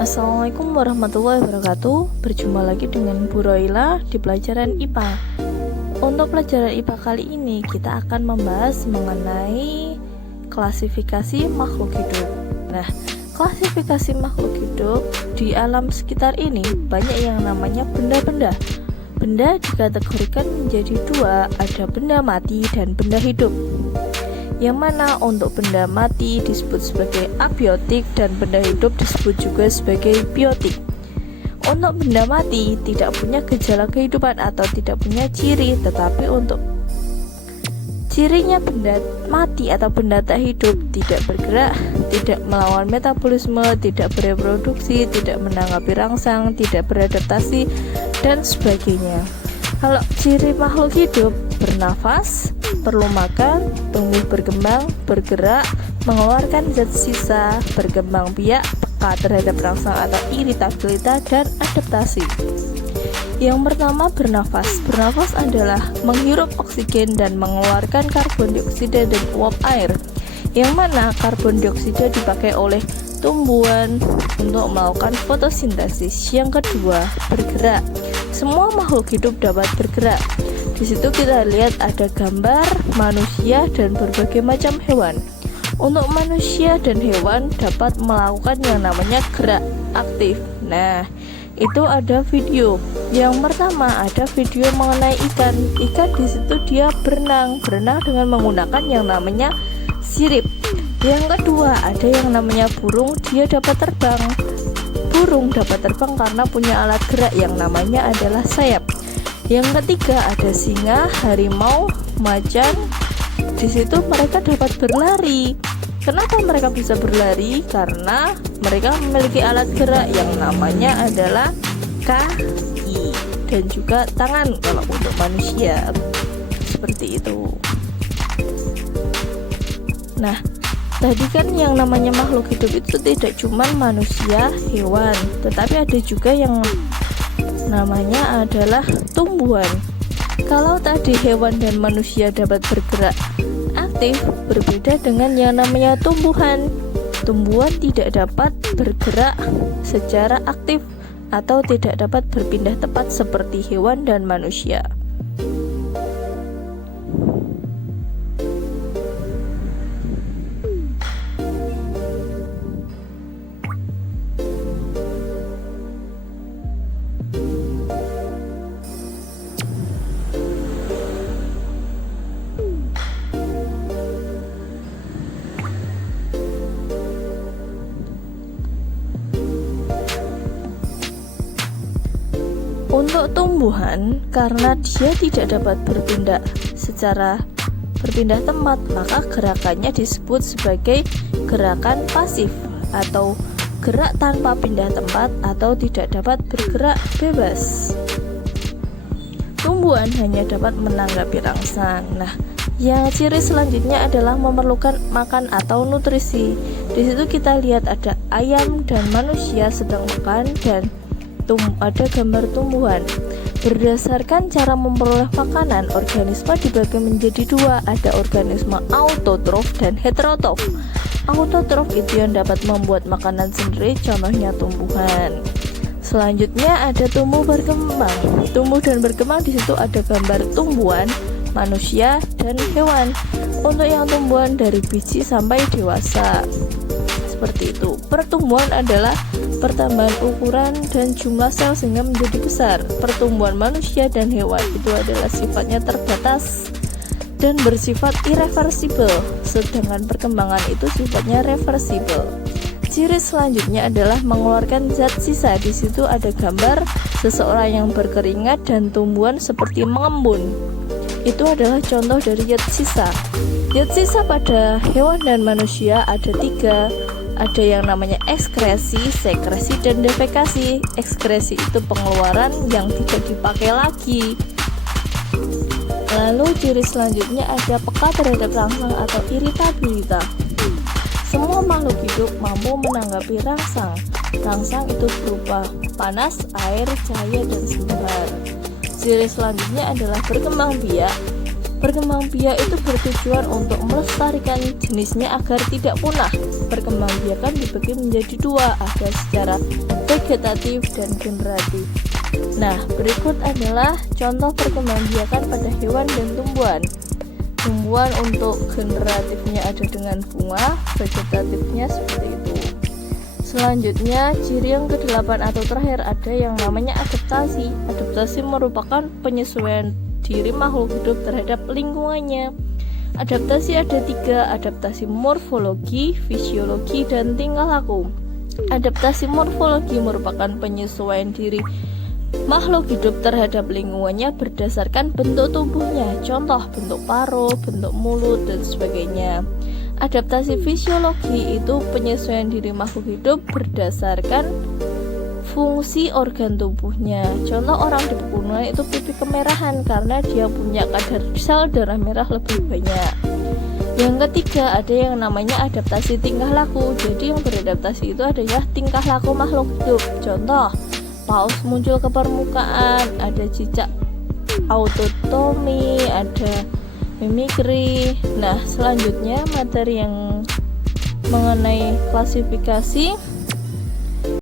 Assalamualaikum warahmatullahi wabarakatuh. Berjumpa lagi dengan Bu Roila di pelajaran IPA. Untuk pelajaran IPA kali ini kita akan membahas mengenai klasifikasi makhluk hidup. Nah, klasifikasi makhluk hidup di alam sekitar ini banyak yang namanya benda-benda. Benda dikategorikan menjadi dua, ada benda mati dan benda hidup. Yang mana untuk benda mati disebut sebagai abiotik dan benda hidup disebut juga sebagai biotik. Untuk benda mati tidak punya gejala kehidupan atau tidak punya ciri, tetapi untuk cirinya benda mati atau benda tak hidup tidak bergerak, tidak melawan metabolisme, tidak bereproduksi, tidak menanggapi rangsang, tidak beradaptasi, dan sebagainya. Kalau ciri makhluk hidup bernafas, perlu makan, tumbuh berkembang, bergerak, mengeluarkan zat sisa, berkembang biak, peka terhadap rangsang atau iritabilitas, dan adaptasi. Yang pertama bernafas. Bernafas adalah menghirup oksigen dan mengeluarkan karbon dioksida dan uap air, yang mana karbon dioksida dipakai oleh tumbuhan untuk melakukan fotosintesis. Yang kedua, bergerak. Semua makhluk hidup dapat bergerak. Di situ kita lihat ada gambar manusia dan berbagai macam hewan. Untuk manusia dan hewan dapat melakukan yang namanya gerak aktif. Nah, itu ada video. Yang pertama ada video mengenai ikan. Ikan di situ dia berenang dengan menggunakan yang namanya sirip. Yang kedua ada yang namanya burung, dia dapat terbang. Burung dapat terbang karena punya alat gerak yang namanya adalah sayap. Yang ketiga ada singa, harimau, macan. Di situ mereka dapat berlari. Kenapa mereka bisa berlari? Karena mereka memiliki alat gerak yang namanya adalah kaki dan juga tangan kalau untuk manusia. Seperti itu. Nah, tadi kan yang namanya makhluk hidup itu tidak cuma manusia, hewan, tetapi ada juga yang namanya adalah tumbuhan. Kalau tadi hewan dan manusia dapat bergerak aktif, berbeda dengan yang namanya tumbuhan. Tumbuhan tidak dapat bergerak secara aktif atau tidak dapat berpindah tempat seperti hewan dan manusia. Untuk tumbuhan, karena dia tidak dapat berpindah tempat, maka gerakannya disebut sebagai gerakan pasif atau gerak tanpa pindah tempat atau tidak dapat bergerak bebas. Tumbuhan hanya dapat menanggapi rangsang. Nah, yang ciri selanjutnya adalah memerlukan makan atau nutrisi. Di situ kita lihat ada ayam dan manusia sedang makan dan ada gambar tumbuhan. Berdasarkan cara memperoleh makanan, organisme dibagi menjadi dua, ada organisme autotrof dan heterotrof. Autotrof itu yang dapat membuat makanan sendiri, contohnya tumbuhan. Selanjutnya ada tumbuh berkembang. Tumbuh dan berkembang di situ ada gambar tumbuhan, manusia, dan hewan. Untuk yang tumbuhan dari biji sampai dewasa. Seperti itu. Pertumbuhan adalah pertambahan ukuran dan jumlah sel sehingga menjadi besar. Pertumbuhan manusia dan hewan itu adalah sifatnya terbatas dan bersifat irreversibel, sedangkan perkembangan itu sifatnya reversibel. Ciri selanjutnya adalah mengeluarkan zat sisa. Di situ ada gambar seseorang yang berkeringat dan tumbuhan seperti mengembun. Itu adalah contoh dari zat sisa. Zat sisa pada hewan dan manusia ada tiga. Ada yang namanya ekskresi, sekresi, dan defekasi. Ekskresi itu pengeluaran yang tidak dipakai lagi. Lalu ciri selanjutnya ada peka terhadap rangsang atau iritabilitas. Semua makhluk hidup mampu menanggapi rangsang. Rangsang itu berupa panas, air, cahaya, dan sinar. Ciri selanjutnya adalah berkembang biak. Berkembang biak itu bertujuan untuk melestarikan jenisnya agar tidak punah. perkembangbiakan dibagi menjadi dua, ada secara vegetatif dan generatif. Nah, berikut adalah contoh perkembangbiakan pada hewan dan tumbuhan. Tumbuhan untuk generatifnya ada dengan bunga, vegetatifnya seperti itu. Selanjutnya, ciri yang ke-8 atau terakhir ada yang namanya adaptasi. Adaptasi merupakan penyesuaian diri makhluk hidup terhadap lingkungannya. Adaptasi ada 3, adaptasi morfologi, fisiologi, dan tingkah laku. Adaptasi morfologi merupakan penyesuaian diri makhluk hidup terhadap lingkungannya berdasarkan bentuk tubuhnya, contoh bentuk paruh, bentuk mulut, dan sebagainya. Adaptasi fisiologi itu penyesuaian diri makhluk hidup berdasarkan fungsi organ tubuhnya. Contoh orang di pegunungan itu pipi kemerahan karena dia punya kadar sel darah merah lebih banyak. Yang ketiga ada yang namanya adaptasi tingkah laku. Jadi yang beradaptasi itu adalah tingkah laku makhluk hidup. Contoh, paus muncul ke permukaan, ada cicak autotomi, ada mimikri. Nah, selanjutnya materi yang mengenai klasifikasi